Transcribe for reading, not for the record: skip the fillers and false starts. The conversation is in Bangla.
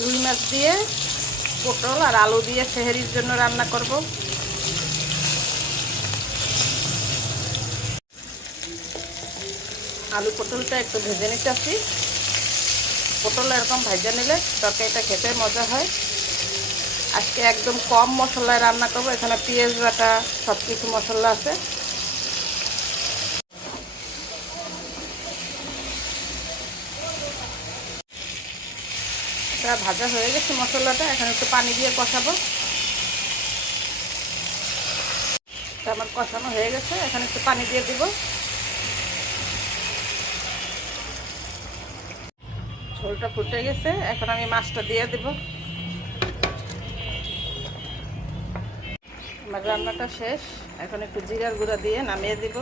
রুই মাছ দিয়ে পটল আর আলু দিয়ে সেহরির জন্য রান্না করব। আলু পটলটা একটু ভেজে নিতেছি। পটল এরকম ভাজা নিলে তরকারিটা খেতে মজা হয়। আজকে একদম কম মশলায় রান্না করব। এখানে পেঁয়াজ বাটা সব কিছু মশলা আছে। এটা ভাজা হয়ে গেছে মশলাটা, এখন একটু পানি দিয়ে কষাবো। আমার কষানো হয়ে গেছে, এখন একটু পানি দিয়ে দিব। ঝোলটা ফুটে গেছে, এখন আমি মাছটা দিয়ে দেব। আমার রান্নাটা শেষ, এখন একটু জিরার গুঁড়া দিয়ে নামিয়ে দিব।